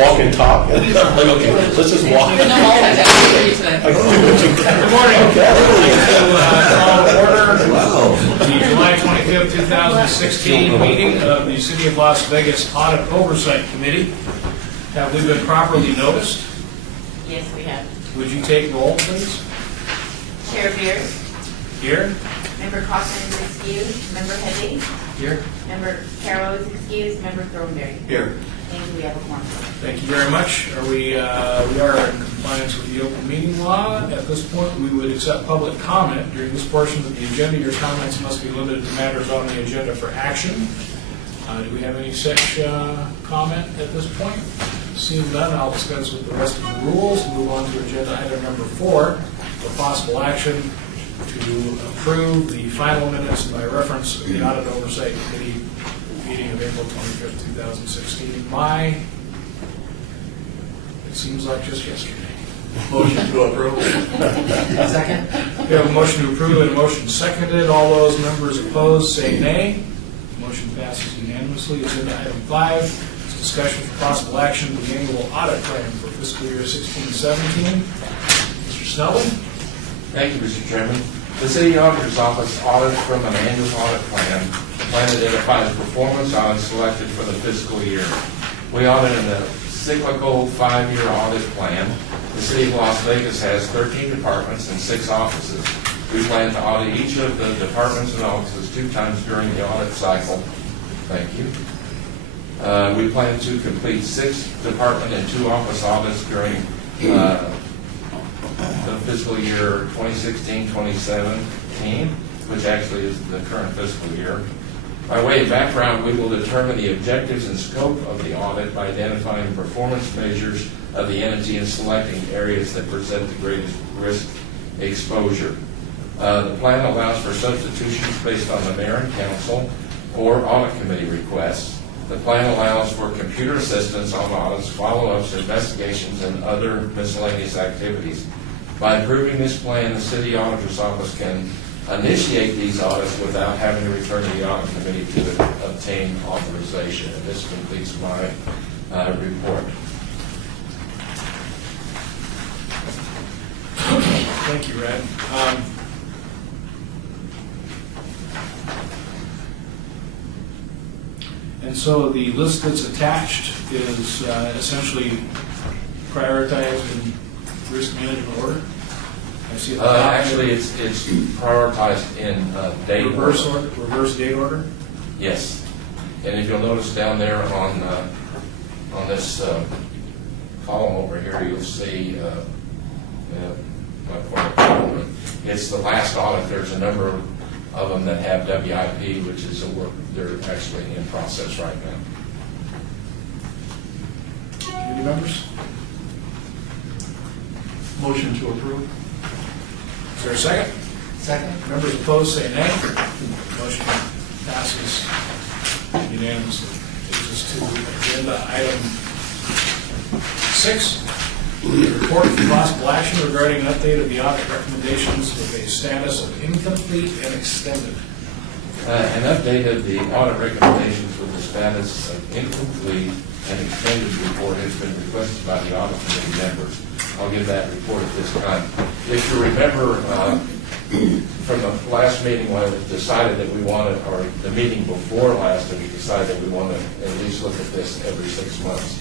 walk and talk. I'm like, okay, let's just walk. Even though all that's actually for you today. Good morning. Call to order the July 25th, 2016 meeting of the City of Las Vegas Audit Oversight Committee. Have we been properly noticed? Yes, we have. Would you take roll, please? Chair Beers, Here? Member Kaufman is excused, Member Headley, Here. Member Carroll is excused, Member Thornberry. Here. Thank you, we have a quorum. Thank you very much. We are in compliance with the open meeting law. At this point, we would accept public comment. During this portion of the agenda, your comments must be limited to matters on the agenda for action. Do we have any such comment at this point? Seeing none, I'll dispense with the rest of the rules. Move on to agenda item number 4, for possible action to approve the final minutes by reference of the Audit Oversight Committee meeting of April 25th, 2016. It seems like just yesterday. Motion to approve. Second. We have a motion to approve and a motion seconded. All those members opposed say nay. Motion passes unanimously. Agenda item 5 is discussion for possible action of the annual audit plan for fiscal year 16-17. Mr. Snelling? Thank you, Mr. Chairman. The City Auditor's Office audits from an annual audit plan. The plan identifies performance audits selected for the fiscal year. We audit in a cyclical 5-year audit plan. The City of Las Vegas has 13 departments and 6 offices. We plan to audit each of the departments and offices 2 times during the audit cycle. Thank you. We plan to complete 6 department and 2 office audits during the fiscal year 2016-2017, which actually is the current fiscal year. By way of background, we will determine the objectives and scope of the audit by identifying performance measures of the entity and selecting areas that present the greatest risk exposure. The plan allows for substitutions based on the mayor and council or audit committee requests. The plan allows for computer assistance on audits, follow-ups, investigations, and other miscellaneous activities. By approving this plan, the City Auditor's Office can initiate these audits without having to return to the audit committee to obtain authorization. And this completes my report. Thank you, Red. And so the list that's attached is essentially prioritized in risk management order. I see it. Actually, it's prioritized in date reverse order. order, reverse date order. Yes, and if you'll notice down there on this column over here, you'll see it's the last audit. There's a number of them that have WIP, which is a work they're actually in process right now. Committee members? Motion to approve. Is there a second? Second. Members opposed say nay. Motion passes unanimously. Takes us to agenda item 6. Report for possible action regarding an update of the audit recommendations with a status of incomplete and extended. An update of the audit recommendations with the status of incomplete and extended report has been requested by the audit committee members. I'll give that report at this time. If you remember from the last meeting when it decided that we wanted, or the meeting before last, that we decided that we want to at least look at this every 6 months.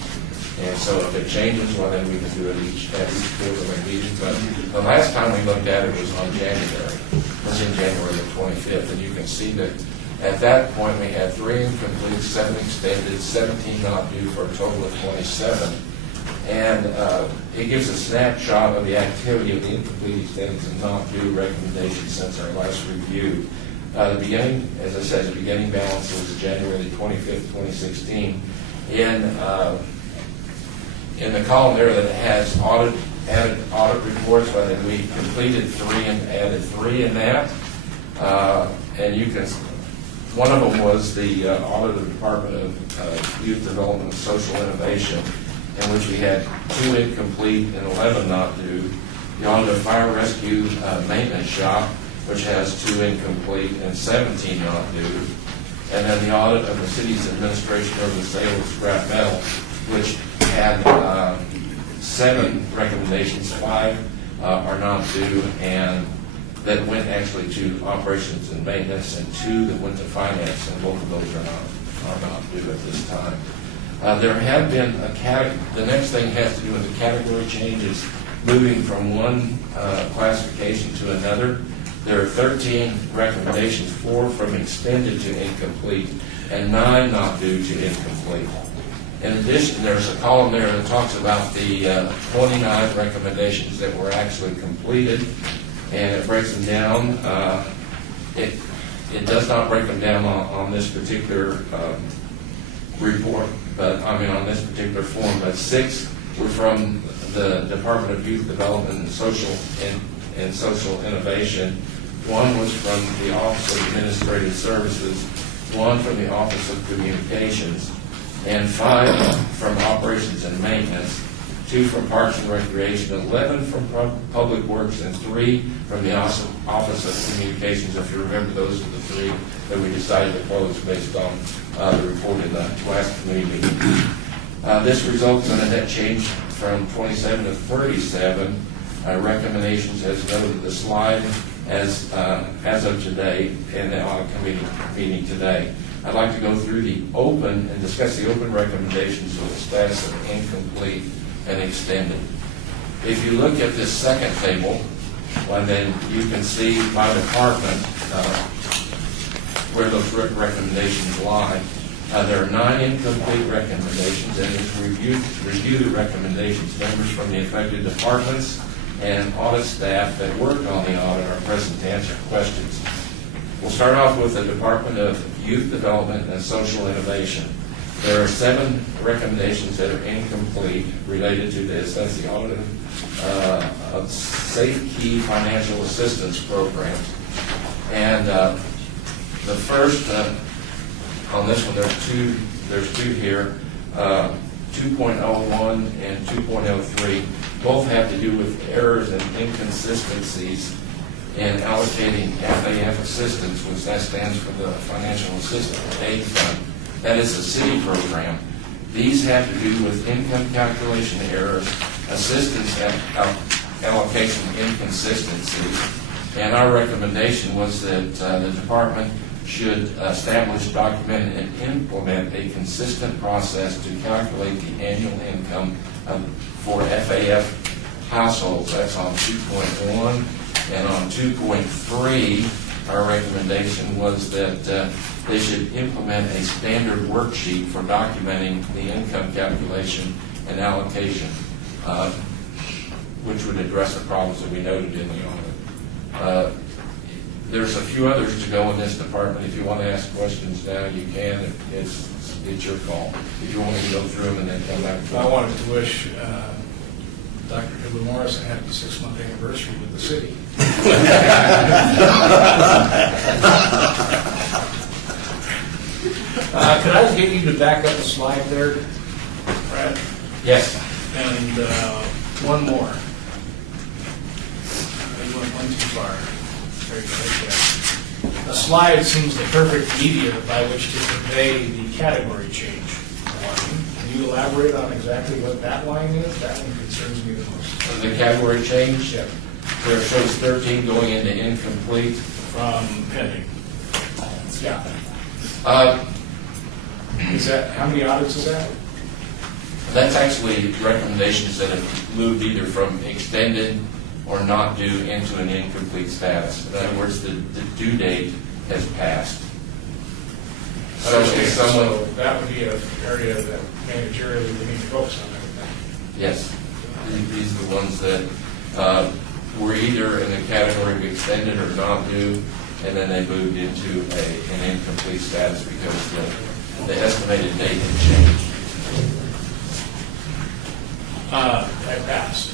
And so if it changes, well, then we can do it at each quarterly meeting. But the last time we looked at it was on January. It was in January the 25th. And you can see that at that point we had 3 incomplete, 7 extended, 17 not due, for a total of 27. And it gives a snapshot of the activity of the incomplete, extended, and not due recommendations since our last review. The beginning, as I said, the beginning balance was January the 25th, 2016. In the column there that has added audit reports, but then we completed 3 and added 3 in that. And you can, one of them was the audit of the Department of Youth Development and Social Innovation, in which we had 2 incomplete and 11 not due. The audit of Fire Rescue Maintenance Shop, which has 2 incomplete and 17 not due. And then the audit of the city's administration of the sale of scrap metal, which had 7 recommendations, 5 are not due, and that went actually to operations and maintenance, and 2 that went to finance, and both of those are not due at this time. There have been the next thing has to do with the category changes, moving from one classification to another. There are 13 recommendations, 4 from extended to incomplete, and 9 not due to incomplete. In addition, there's a column there that talks about the 29 recommendations that were actually completed, and it breaks them down. It does not break them down on this particular report, but I mean on this particular form. But 6 were from the Department of Youth Development and Social Innovation. 1 was from the Office of Administrative Services. 1 from the Office of Communications, and 5 from Operations and Maintenance. 2 from Parks and Recreation, 11 from Public Works, and 3 from the Office of Communications. If you remember, those are the 3 that we decided to close based on the report in the last committee meeting. This results in a net change from 27 to 37 recommendations, as noted in the slide, as of today in the audit committee meeting today. I'd like to go through the open and discuss the open recommendations with the status of incomplete and extended. If you look at this second table, well, then you can see by department where those recommendations lie. There are 9 incomplete recommendations, and as we review the recommendations, members from the affected departments and audit staff that worked on the audit are present to answer questions. We'll start off with the Department of Youth Development and Social Innovation. There are 7 recommendations that are incomplete related to this. That's the audit of Safe Key Financial Assistance Programs. And the first, on this one, there's two here, 2.01 and 2.03. Both have to do with errors and inconsistencies in allocating FAF assistance, which that stands for the Financial Assistance Aid Fund. That is a city program. These have to do with income calculation errors, assistance allocation inconsistencies, and our recommendation was that the department should establish, document, and implement a consistent process to calculate the annual income for FAF households. That's on 2.1. And on 2.3, our recommendation was that they should implement a standard worksheet for documenting the income calculation and allocation, which would address the problems that we noted in the audit. There's a few others to go in this department. If you want to ask questions now, you can. It's your call. If you want me to go through them and then come back. I wanted to wish Dr. Hibbler Morris a happy 6-month anniversary with the city. Could I get you to back up a slide there, Brad? Yes. And one more. You went one too far. There you go, right there. A slide seems the perfect medium by which to convey the category change line. Can you elaborate on exactly what that line is? That one concerns me the most. The category change? Yep. There shows 13 going into incomplete. From pending. Yeah. Is that, how many audits is that? That's actually recommendations that have moved either from extended or not due into an incomplete status. In other words, the due date has passed. So if someone, So that would be an area that managerially we need to focus on, I would think. yes, these are the ones that were either in the category of extended or not due, and then they moved into an incomplete status because the estimated date had changed. That passed.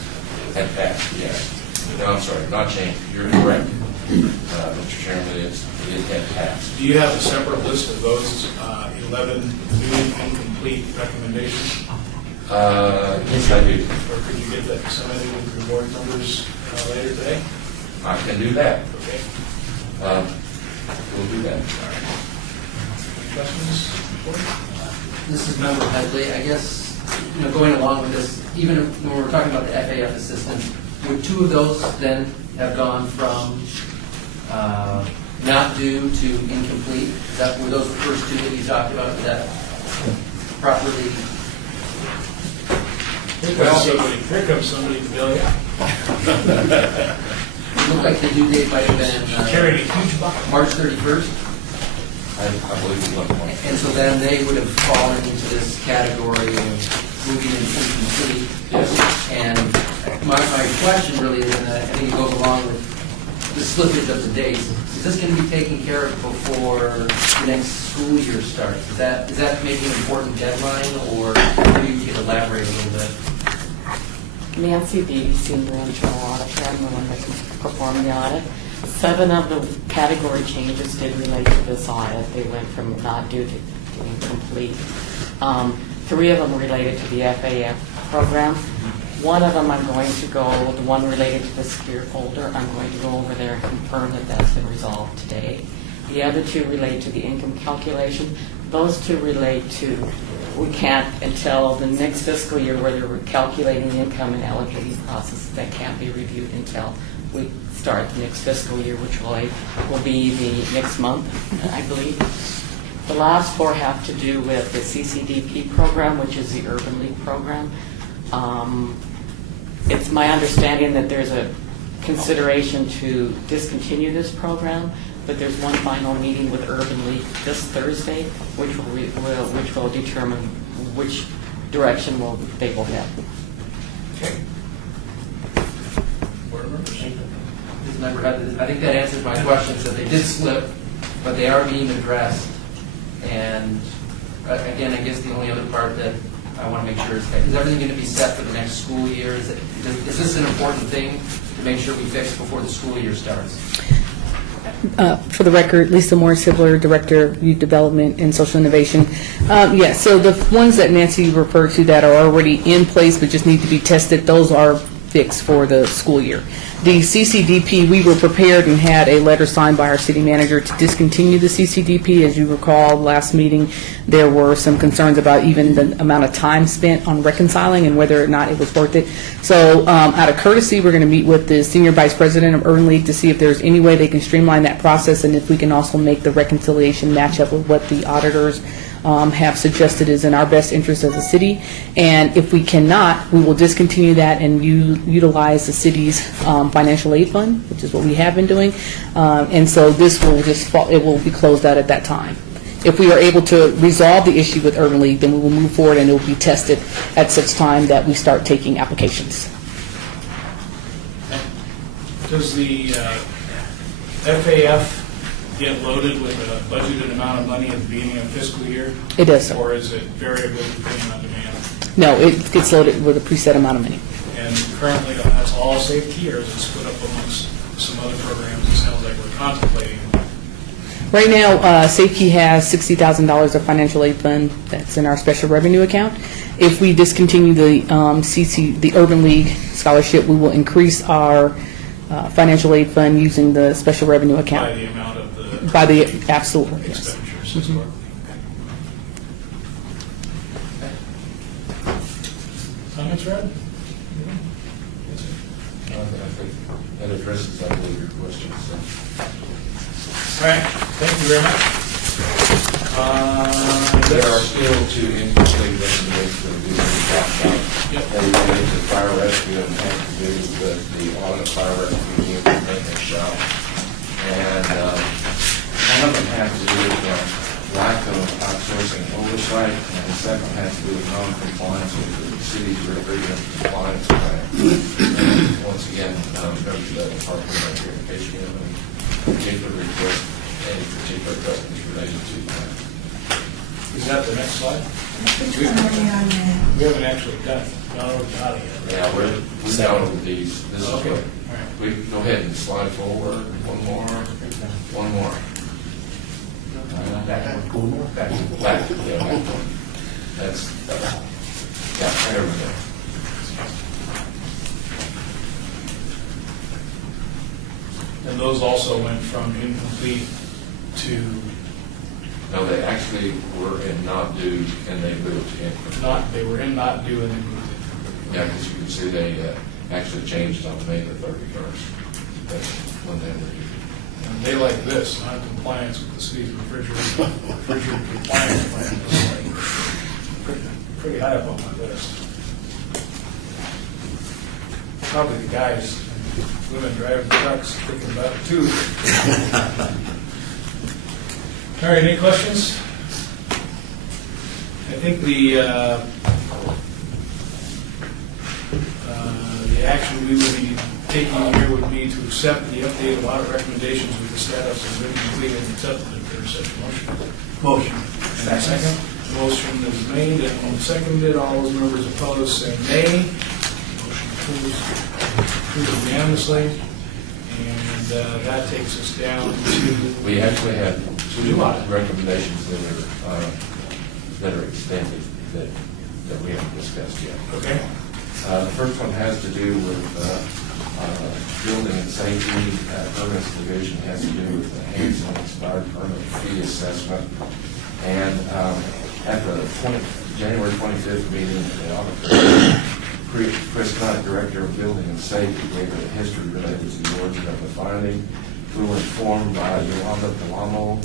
Had passed, yes. No, I'm sorry, not changed. You're correct, Mr. Chairman. It had passed. Do you have a separate list of those 11 new incomplete recommendations? Yes, I do. Or could you get that disseminated with your board members later today? I can do that. Okay. We'll do that. All right. Any questions? Board? This is Member Headley. I guess going along with this, even when we're talking about the FAF assistant, would 2 of those then have gone from not due to incomplete? Were those the first 2 that you talked about? Is that properly? Here comes somebody to bail you out. It looked like the due date might have been Carrying a huge bucket. March 31st. I believe it was one. And so then they would have fallen into this category of moving into incomplete. Yes. And my question really is, and I think it goes along with the slippage of the dates, is this going to be taken care of before the next school year starts? Is that maybe an important deadline, or maybe you could elaborate a little bit? Nancy Beebe, Senior Internal Auditor, I'm the one that performed the audit. 7 of the category changes did relate to this audit. They went from not due to incomplete. 3 of them related to the FAF program. 1 of them I'm going to go, the one related to the secure folder, I'm going to go over there and confirm that that's been resolved today. The other 2 relate to the income calculation. Those 2 relate to, we can't until the next fiscal year where they're calculating the income and allocating process, that can't be reviewed until we start the next fiscal year, which will be the next month, I believe. The last 4 have to do with the CCDP program, which is the Urban League program. It's my understanding that there's a consideration to discontinue this program, but there's one final meeting with Urban League this Thursday, which will determine which direction they will head. Okay. Board members? I think that answers my questions, that they did slip, but they are being addressed. And again, I guess the only other part that I want to make sure is everything going to be set for the next school year? Is this an important thing to make sure we fix before the school year starts? For the record, Lisa Moore-Sibler, Director of Youth Development and Social Innovation. Yes, so the ones that Nancy referred to that are already in place but just need to be tested, those are fixed for the school year. The CCDP, we were prepared and had a letter signed by our city manager to discontinue the CCDP. As you recall, last meeting, there were some concerns about even the amount of time spent on reconciling and whether or not it was worth it. So out of courtesy, we're going to meet with the Senior Vice President of Urban League to see if there's any way they can streamline that process and if we can also make the reconciliation match up with what the auditors have suggested is in our best interest as a city. And if we cannot, we will discontinue that and utilize the city's financial aid fund, which is what we have been doing. And so this will it will be closed out at that time. If we are able to resolve the issue with Urban League, then we will move forward and it will be tested at such time that we start taking applications. Does the FAF get loaded with a budgeted amount of money at the beginning of the fiscal year? It does, sir. Or is it variable depending on demand? No, it gets loaded with a preset amount of money. And currently, that's all safety, or is it split up amongst some other programs? It sounds like we're contemplating. Right now, Safekey has $60,000 of financial aid fund that's in our special revenue account. If we discontinue the Urban League scholarship, we will increase our financial aid fund using the special revenue account. By the amount of the By the absolutely, yes. expenditures historically. Comments, Red? I think that addresses, I believe, your questions. All right, thank you very much. There are still 2 incomplete estimates that we talked about. Yep. They relate to fire rescue and have to do with the audit fire rescue unit maintenance shop. And one of them has to do with lack of outsourcing oversight, and the second has to do with non-compliance with the city's refrigerant compliance plan. And once again, members of that department are here in case you have any particular request, any particular questions related to that. Is that the next slide? We haven't actually done it. Not over the yet. Yeah, we're down with these. This is Okay. what, All right. we go ahead and slide forward. One more. One more. Back one. Back, yeah, back one. That's, yeah, there we go. And those also went from incomplete to No, they actually were in not due, and they moved to income. They were in not due and they moved it. Yeah, because you can see they actually changed on May the 31st. That's when they were due. And they like this, non-compliance with the city's refrigerator compliance plan. It's like pretty high up on my list. Probably the guys, women driving trucks, thinking about it too. All right, any questions? I think the action we would be taking here would be to accept the updated audit recommendations with the status of written, completed, and accepted if there's such a motion. Motion. And a second. Motion is made and seconded. All those members opposed say nay. Motion approved unanimously. And that takes us down to... We actually had two recommendations that are extended that we haven't discussed yet. Okay. The first one has to do with building and safety. Permits division has to do with the hands-on expired permit fee assessment. And at the January 25th meeting, the auditor, Chris Knight, Director of Building and Safety, gave a history related to the origin of the finding. We were informed by Yolanda Delano,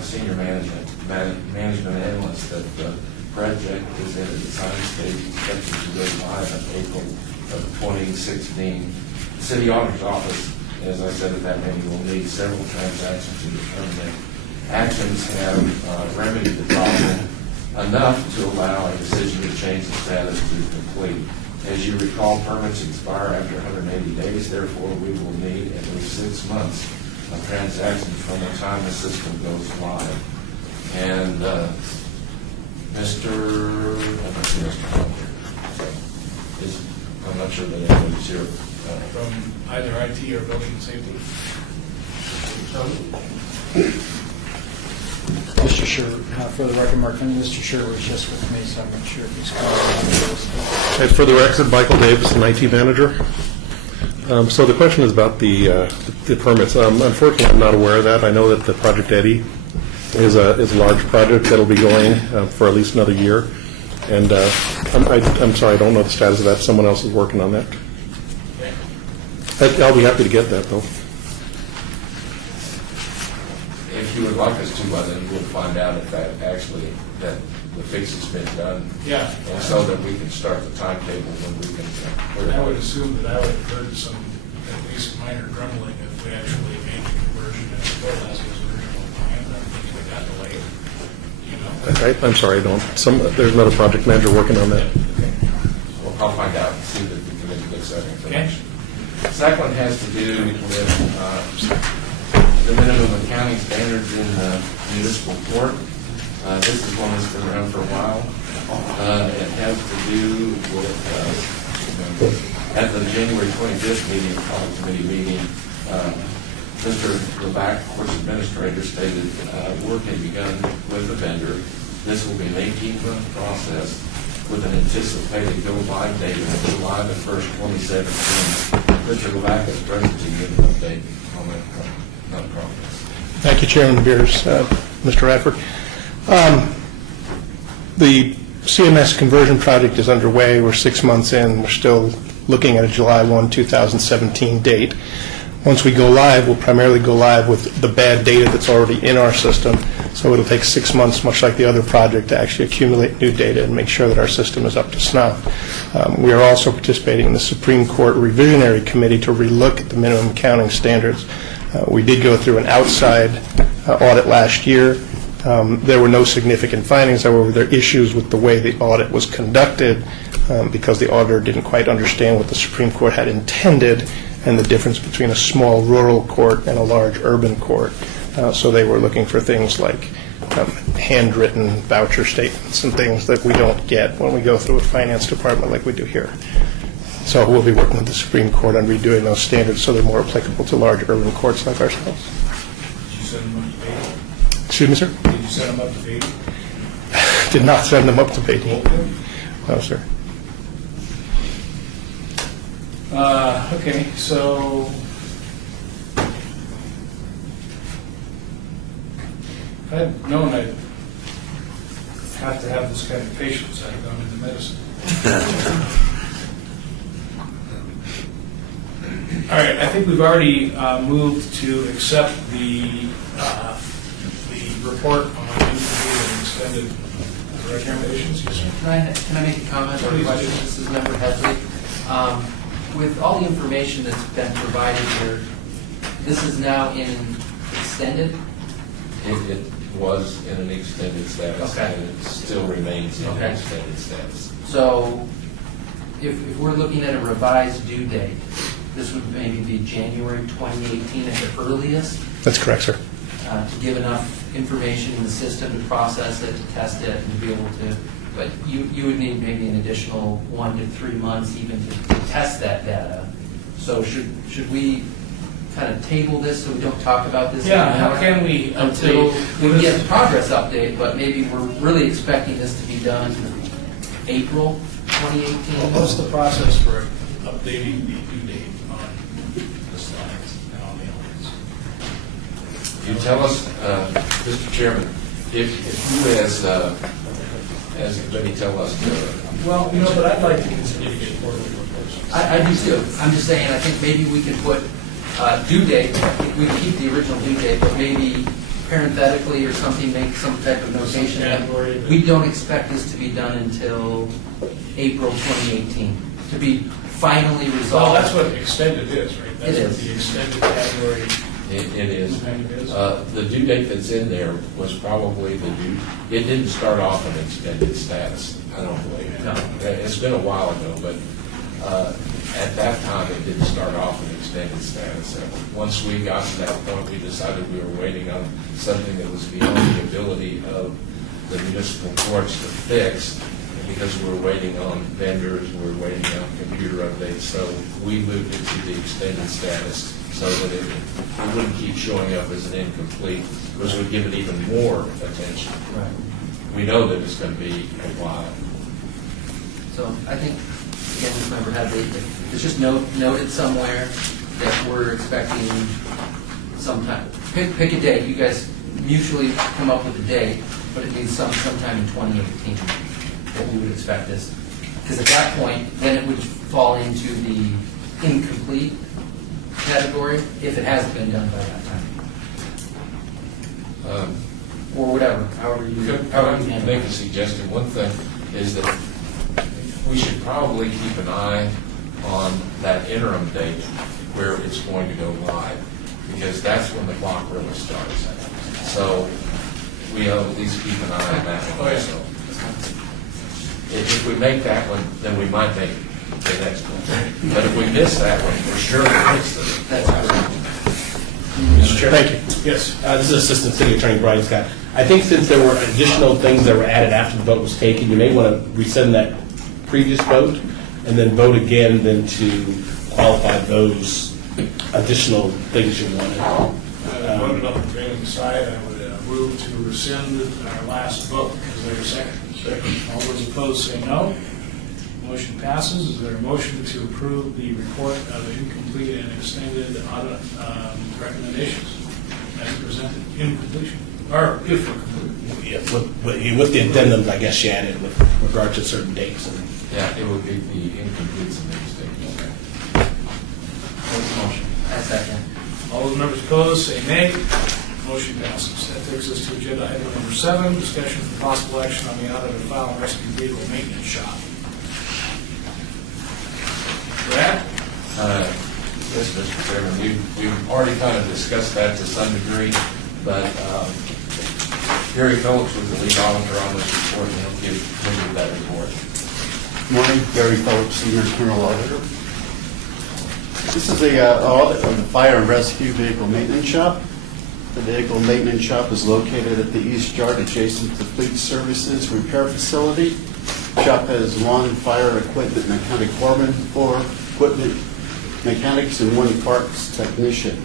Senior Management Analyst, that the project is in a design stage, expected to go live in April of 2016. The City Auditor's Office, as I said at that meeting, will need several transactions to determine if actions have remedied the problem enough to allow a decision to change the status to complete. As you recall, permits expire after 180 days, therefore we will need at least 6 months of transactions from the time the system goes live. And I'm not sure that anybody's here. From either IT or building and safety. Mr. Sherwood, for the record, Mark, Mr. Sherwood was just with me, so I'm not sure if he's calling. And for the record, Michael Davis, an IT manager. So the question is about the permits. Unfortunately, I'm not aware of that. I know that the Project Eddie is a large project that'll be going for at least another year. And I'm sorry, I don't know the status of that. Someone else is working on that. I'll be happy to get that, though. If you would like us to, then we'll find out if that actually, that the fix has been done. Yeah. And so that we can start the timetable when we can. I would assume that I would have heard some, at least minor grumbling if we actually made the conversion as well as was originally planned. I'm thinking it got delayed, you know? I'm sorry, I don't. There's another project manager working on that. Okay. Well, I'll find out and see that the committee gets that information. Okay. Second one has to do with the minimum accounting standards in municipal court. This is one that's been around for a while. It has to do with, at the January 25th meeting, audit committee meeting, Mr. Levac, course administrator, stated work had begun with the vendor. This will be an 18-month process with an anticipated go-live date of July the 1st, 2017. Mr. Levac is present to give an update on that progress. Thank you, Chairman Beers. Mr. Radford. The CMS conversion project is underway. We're 6 months in. We're still looking at a July 1, 2017 date. Once we go live, we'll primarily go live with the bad data that's already in our system. So it'll take 6 months, much like the other project, to actually accumulate new data and make sure that our system is up to snuff. We are also participating in the Supreme Court Revisionary Committee to relook at the minimum accounting standards. We did go through an outside audit last year. There were no significant findings. However, there are issues with the way the audit was conducted because the auditor didn't quite understand what the Supreme Court had intended and the difference between a small rural court and a large urban court. So they were looking for things like handwritten voucher statements and things that we don't get when we go through a finance department like we do here. So we'll be working with the Supreme Court on redoing those standards so they're more applicable to large urban courts like ourselves. Did you send them up to Beatty? Excuse me, sir? Did you send them up to Beatty? Did not send them up to Beatty. No, sir. Okay, so if I'd known I'd have to have this kind of patience. I've gone into medicine. All right, I think we've already moved to accept the report on incomplete and extended recommendations. Yes, sir. Can I make a comment or a Please question? do. This is Member Headley. With all the information that's been provided here, this is now in extended? It was in an extended status, Okay. and it still remains in Okay. an extended status. So if we're looking at a revised due date, this would maybe be January 2018 at the earliest, That's correct, sir. to give enough information in the system to process it, to test it, and to be able to, but you would need maybe an additional 1 to 3 months even to test that data. So should we kind of table this so we don't talk about this Yeah, anymore? how can we Until update? we can get a progress update, but maybe we're really expecting this to be done April 2018? What's the process for updating the due date on the slides and on the elements? You tell us, Mr. Chairman, if you as committee tell us to. Well, but I'd like to continue to get quarterly reports. I do too. I'm just saying, I think maybe we could put due date, we can keep the original due date, but maybe parenthetically or something, make some type of notation. Category that- We don't expect this to be done until April 2018, to be finally Well, resolved. that's what extended is, right? That's It what is. the extended category It is. kind of is. The due date that's in there was probably it didn't start off in extended status, I don't believe. No. It's been a while ago, but at that time, it didn't start off in extended status. Once we got to that point, we decided we were waiting on something that was beyond the ability of the municipal courts to fix, because we were waiting on vendors, we were waiting on computer updates, so we moved it to the extended status so that it wouldn't keep showing up as an incomplete, which would give it even more attention. Right. We know that it's going to be a while. So I think, again, this member had, it's just noted somewhere that we're expecting sometime, pick a date, you guys mutually come up with a date, but it means sometime in 2018 that we would expect this. Because at that point, then it would fall into the incomplete category if it hasn't been done by that time. Or whatever, however you Could handle I it. make a suggestion? One thing is that we should probably keep an eye on that interim date where it's going to go live, because that's when the clock really starts. So we ought to at least keep an eye on that one also. If we make that one, then we might make the next one. But if we miss that one, we're sure we missed it. That's correct. Mr. Chair. Thank you. Yes. This is Assistant City Attorney Brian Scott. I think since there were additional things that were added after the vote was taken, you may want to rescind that previous vote and then vote again then to qualify those additional things you wanted. Voted on the prevailing side, I would move to rescind our last vote. Is there a second? Second. All those opposed say no. Motion passes. Is there a motion to approve the report of incomplete and extended audit recommendations as presented in completion, or if we're complete? Yeah, with the addendums, I guess she added with regard to certain dates. And Yeah, it would be the incompletes and mistakes. What's the motion? I second. All those members opposed, say nay. Motion passes. That takes us to agenda item number 7, discussion for possible action on the audit of file and rescue vehicle maintenance shop. Brad? Yes, Mr. Chairman, we've already kind of discussed that to some degree, but Gary Phillips was the lead auditor on this report, and he'll give that report. Morning, Gary Phillips, Senior Internal Auditor. This is a audit of the fire and rescue vehicle maintenance shop. The vehicle maintenance shop is located at the East Yard adjacent to Fleet Services Repair Facility. The shop has 1 fire equipment mechanic foreman, 4 equipment mechanics, and 1 parts technician.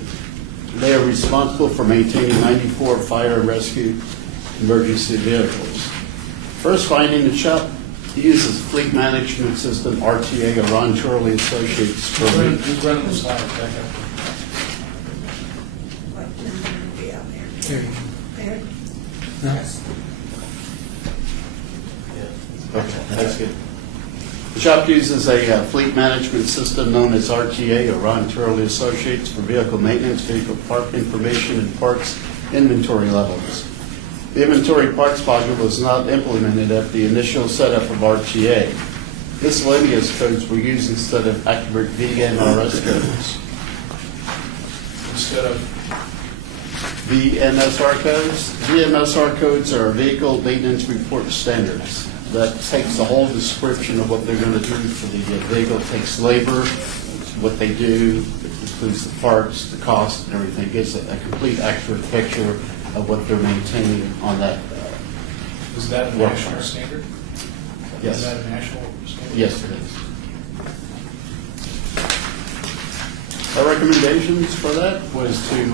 They are responsible for maintaining 94 fire and rescue emergency vehicles. First finding, the shop uses fleet management system RTA, or Ron Turley Associates. For Who's running the slide back up? That's good. The shop uses a fleet management system known as RTA, or Ron Turley Associates, for vehicle maintenance, vehicle part information, and parts inventory levels. The inventory parts module was not implemented at the initial setup of RTA. Miscellaneous codes were used instead of accurate VMRS codes. Instead of, VMSR codes? VMSR codes are vehicle maintenance report standards. That takes the whole description of what they're going to do for the vehicle, takes labor, what they do, it includes the parts, the cost, and everything. It gives a complete, accurate picture of what they're maintaining on that. is that a national standard? Yes. Is that a national standard? Yes, it is. Our recommendations for that was to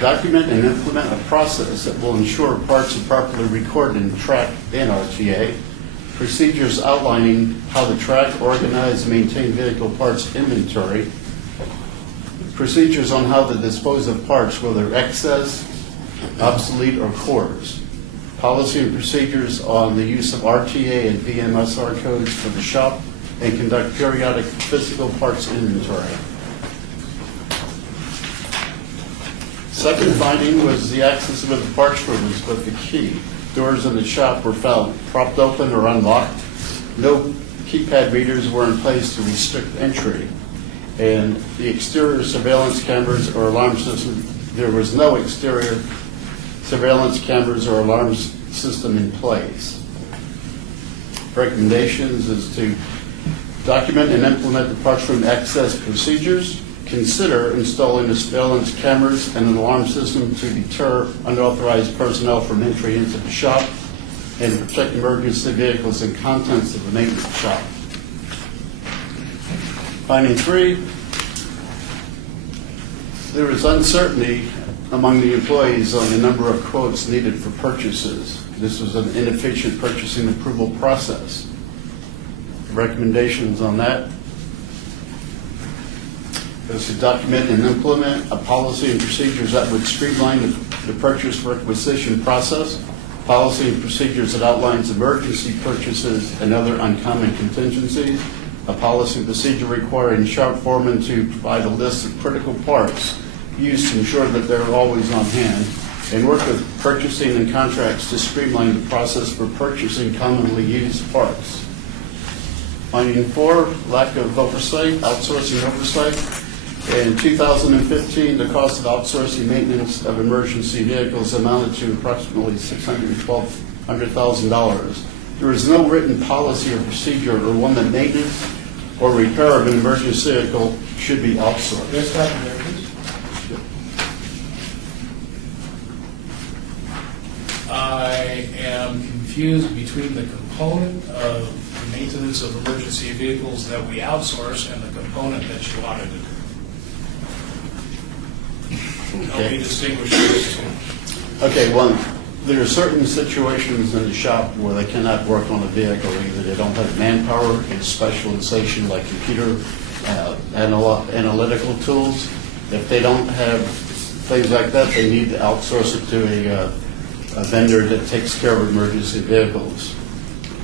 document and implement a process that will ensure parts are properly recorded and tracked in RTA, procedures outlining how to track, organize, and maintain vehicle parts inventory, procedures on how to dispose of parts, whether excess, obsolete, or cores, policy and procedures on the use of RTA and VMSR codes for the shop, and conduct periodic physical parts inventory. Second finding was the access of the parts room was with the key. Doors in the shop were found propped open or unlocked. No keypad readers were in place to restrict entry. And the exterior surveillance cameras or alarm system, there was no exterior surveillance cameras or alarm system in place. Recommendations is to document and implement the parts room access procedures, consider installing the surveillance cameras and an alarm system to deter unauthorized personnel from entry into the shop, and protect emergency vehicles and contents of the maintenance shop. Finding 3, there is uncertainty among the employees on the number of quotes needed for purchases. This was an inefficient purchasing approval process. Recommendations on that is to document and implement a policy and procedures that would streamline the purchase requisition process, policy and procedures that outlines emergency purchases and other uncommon contingencies, a policy and procedure requiring shop foremen to provide a list of critical parts used to ensure that they're always on hand, and work with purchasing and contracts to streamline the process for purchasing commonly used parts. Finding 4, lack of oversight, outsourcing oversight. In 2015, the cost of outsourcing maintenance of emergency vehicles amounted to approximately $600,000. There is no written policy or procedure or one that maintenance or repair of an emergency vehicle should be outsourced. Yes, Dr. Mayor, please. I am confused between the component of the maintenance of emergency vehicles that we outsource and the component that you audited. Help me distinguish those two. Okay, one, there are certain situations in the shop where they cannot work on a vehicle. Either they don't have manpower and specialization like computer analytical tools. If they don't have things like that, they need to outsource it to a vendor that takes care of emergency vehicles.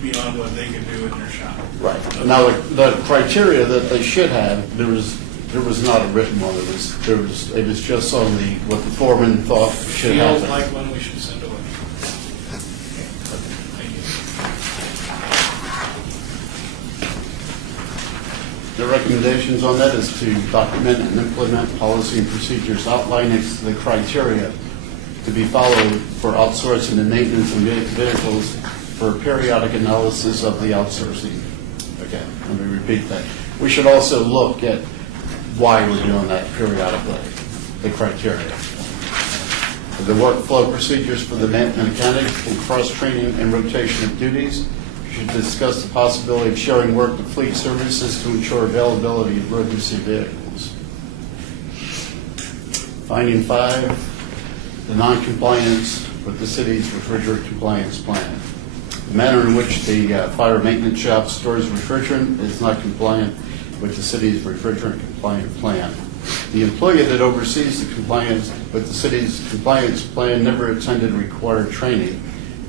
Beyond what they can do in their shop. Right. Now, the criteria that they should have, there was not a written one. It was just on what the foreman thought should Feels happen. like one we should send away. Thank you. The recommendations on that is to document and implement policy and procedures outlining the criteria to be followed for outsourcing and maintenance of vehicles for periodic analysis of the outsourcing. Okay, let me repeat that. We should also look at why we're doing that periodically, the criteria. The workflow procedures for the mechanics and cross-training and rotation of duties. We should discuss the possibility of sharing work with fleet services to ensure availability of emergency vehicles. Finding 5, the non-compliance with the city's refrigerant compliance plan. The manner in which the fire maintenance shop stores refrigerant is not compliant with the city's refrigerant compliant plan. The employee that oversees the compliance with the city's compliance plan never attended required training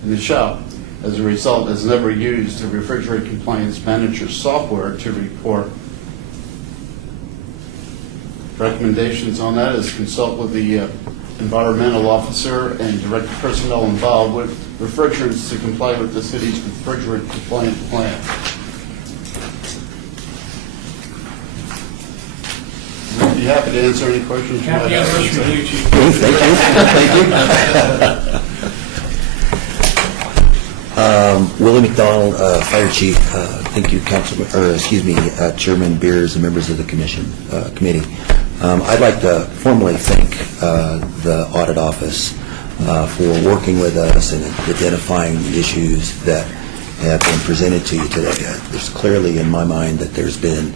in the shop. as a result, has never used the Refrigerant Compliance Manager software to report. Recommendations on that is consult with the environmental officer and direct the personnel involved with refrigerants to comply with the city's refrigerant compliant plan. We'd be happy to answer any questions you might Happy anniversary to you, Chief. Willie McDonald, Fire Chief. Thank you, Chairman Beers and members of the committee. I'd like to formally thank the Audit Office for working with us and identifying the issues that have been presented to you today. There's clearly in my mind that there's been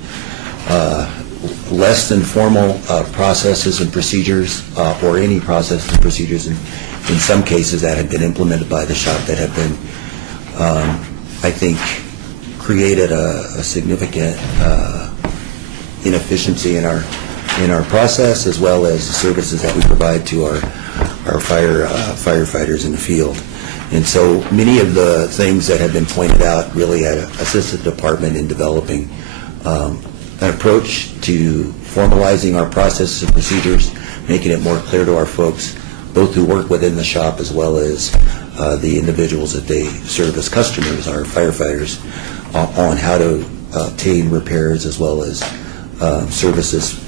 less than formal processes and procedures, or any processes and procedures in some cases that have been implemented by the shop that have been, I think, created a significant inefficiency in our process, as well as the services that we provide to our firefighters in the field. And so many of the things that have been pointed out really assist the department in developing an approach to formalizing our processes and procedures, making it more clear to our folks, both who work within the shop as well as the individuals that they serve as customers, our firefighters, on how to obtain repairs as well as services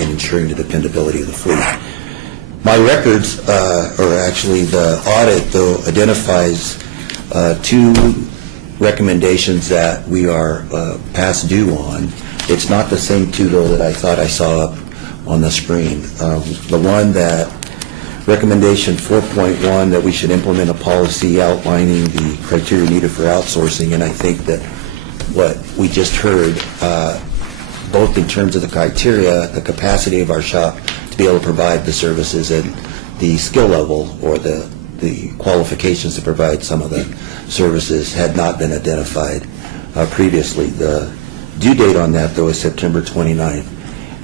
in ensuring the dependability of the fleet. My records, or actually the audit, though, identifies two recommendations that we are past due on. It's not the same two, though, that I thought I saw up on the screen. The one that, recommendation 4.1, that we should implement a policy outlining the criteria needed for outsourcing, and I think that what we just heard, both in terms of the criteria, the capacity of our shop to be able to provide the services, and the skill level or the qualifications to provide some of the services had not been identified previously. The due date on that, though, is September 29th.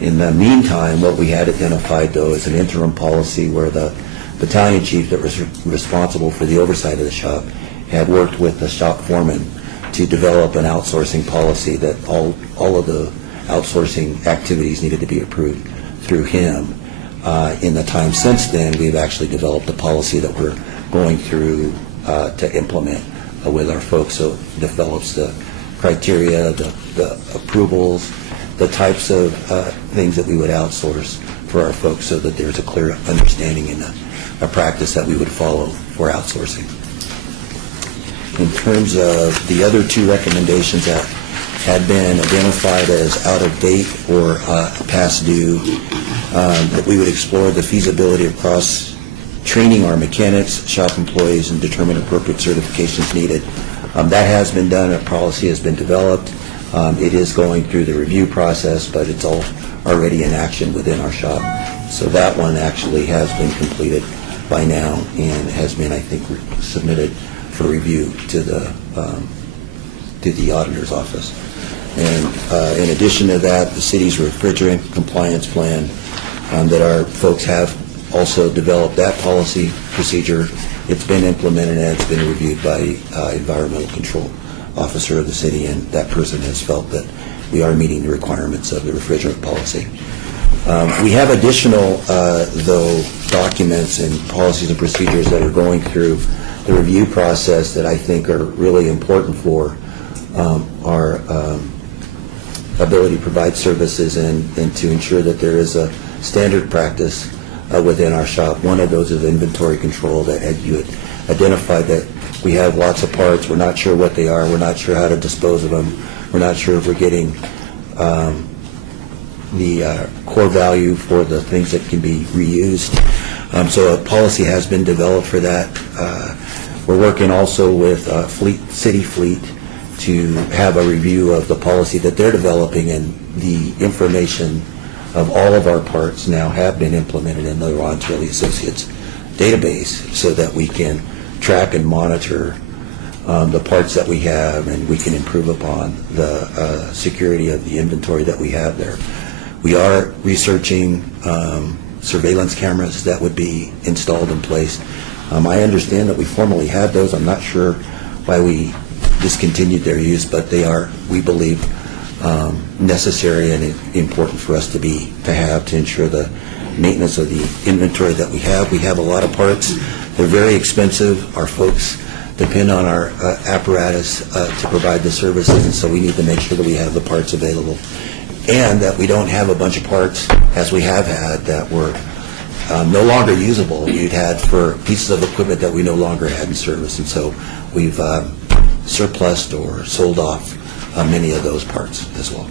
In the meantime, what we had identified, though, is an interim policy where the battalion chief that was responsible for the oversight of the shop had worked with the shop foreman to develop an outsourcing policy that all of the outsourcing activities needed to be approved through him. In the time since then, we've actually developed a policy that we're going through to implement with our folks. So it develops the criteria, the approvals, the types of things that we would outsource for our folks, so that there's a clear understanding and a practice that we would follow for outsourcing. In terms of the other two recommendations that had been identified as out of date or past due, that we would explore the feasibility of cross-training our mechanics, shop employees, and determine appropriate certifications needed. That has been done. A policy has been developed. It is going through the review process, but it's all already in action within our shop. So that one actually has been completed by now and has been, I think, submitted for review to the auditor's office. And in addition to that, the city's refrigerant compliance plan, that our folks have also developed that policy procedure. It's been implemented and it's been reviewed by environmental control officer of the city, and that person has felt that we are meeting the requirements of the refrigerant policy. We have additional, though, documents and policies and procedures that are going through the review process that I think are really important for our ability to provide services and to ensure that there is a standard practice within our shop. One of those is inventory control, that you had identified that we have lots of parts, we're not sure what they are, we're not sure how to dispose of them, we're not sure if we're getting the core value for the things that can be reused. So a policy has been developed for that. We're working also with City Fleet to have a review of the policy that they're developing, and the information of all of our parts now have been implemented in the Ron Turley Associates database, so that we can track and monitor the parts that we have, and we can improve upon the security of the inventory that we have there. We are researching surveillance cameras that would be installed in place. I understand that we formally had those. I'm not sure why we discontinued their use, but they are, we believe, necessary and important for us to have to ensure the maintenance of the inventory that we have. We have a lot of parts. They're very expensive. Our folks depend on our apparatus to provide the services, and so we need to make sure that we have the parts available, and that we don't have a bunch of parts, as we have had, that were no longer usable. We'd had for pieces of equipment that we no longer had in service, and so we've surplused or sold off many of those parts as well.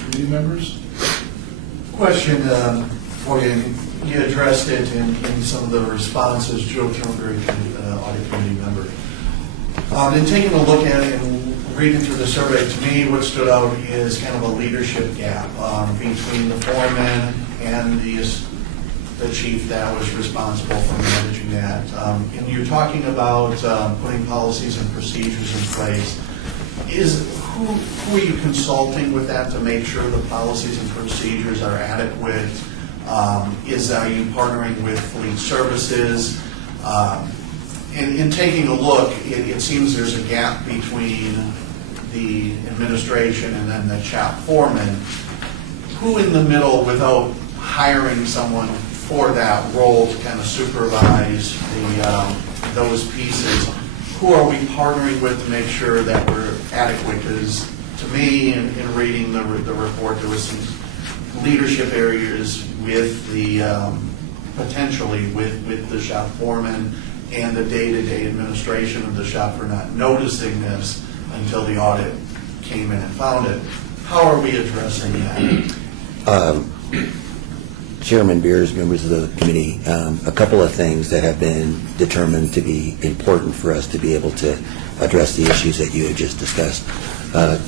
Committee members? Question for you. You addressed it in some of the responses, Joe Thornberry, Audit Committee member. In taking a look at it and reading through the survey, to me what stood out is kind of a leadership gap between the foreman and the chief that was responsible for managing that. And you're talking about putting policies and procedures in place. Who are you consulting with that to make sure the policies and procedures are adequate? Are you partnering with fleet services? In taking a look, it seems there's a gap between the administration and then the shop foreman. Who in the middle, without hiring someone for that role to kind of supervise those pieces, who are we partnering with to make sure that we're adequate? Because to me, in reading the report, there was some leadership areas with the potentially with the shop foreman and the day-to-day administration of the shop for not noticing this until the audit came in and found it. How are we addressing that? Chairman Beers, members of the committee, a couple of things that have been determined to be important for us to be able to address the issues that you had just discussed.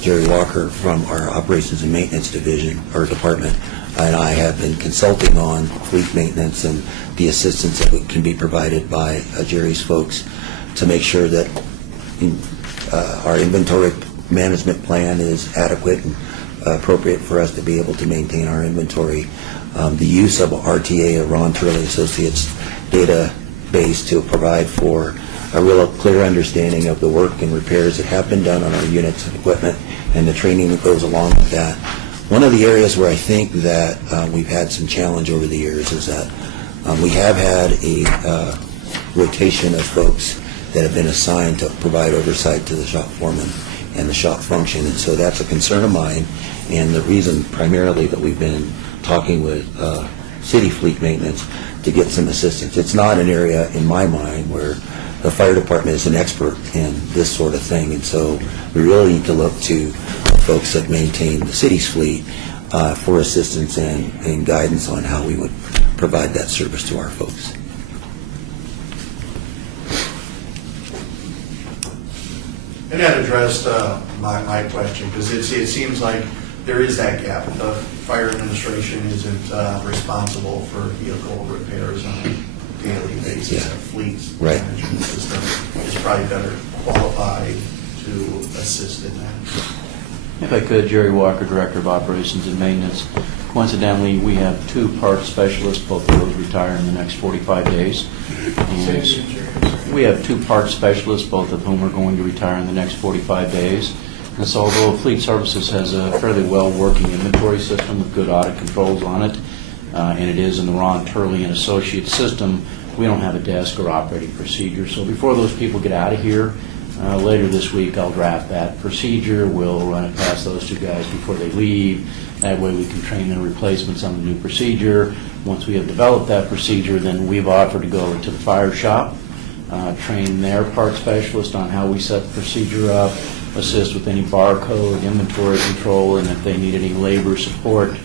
Jerry Walker from our Operations and Maintenance Division, or Department, and I have been consulting on fleet maintenance and the assistance that can be provided by Jerry's folks to make sure that our inventory management plan is adequate and appropriate for us to be able to maintain our inventory. The use of RTA, or Ron Turley Associates database, to provide for a real clear understanding of the work and repairs that have been done on our units and equipment and the training that goes along with that. One of the areas where I think that we've had some challenge over the years is that we have had a rotation of folks that have been assigned to provide oversight to the shop foreman and the shop function, and so that's a concern of mine, and the reason primarily that we've been talking with city fleet maintenance to get some assistance. It's not an area in my mind where the fire department is an expert in this sort of thing, and so we really need to look to folks that maintain the city's fleet for assistance and guidance on how we would provide that service to our folks. And that addressed my question, because it seems like there is that gap. The fire administration isn't responsible for vehicle repairs on a daily basis. Yeah. The fleet's Right. management system is probably better qualified to assist in that. If I could, Jerry Walker, Director of Operations and Maintenance. Coincidentally, we have two parts specialists, both of those retire in the next 45 days. And we have two parts specialists, both of whom are going to retire in the next 45 days. And so although Fleet Services has a fairly well-working inventory system with good audit controls on it, and it is in the Ron Turley and Associates system, we don't have a desk or operating procedure. So before those people get out of here, later this week I'll draft that procedure. We'll run it past those two guys before they leave. That way we can train their replacements on the new procedure. Once we have developed that procedure, then we've offered to go over to the fire shop, train their part specialist on how we set the procedure up, assist with any barcode, inventory control, and if they need any labor support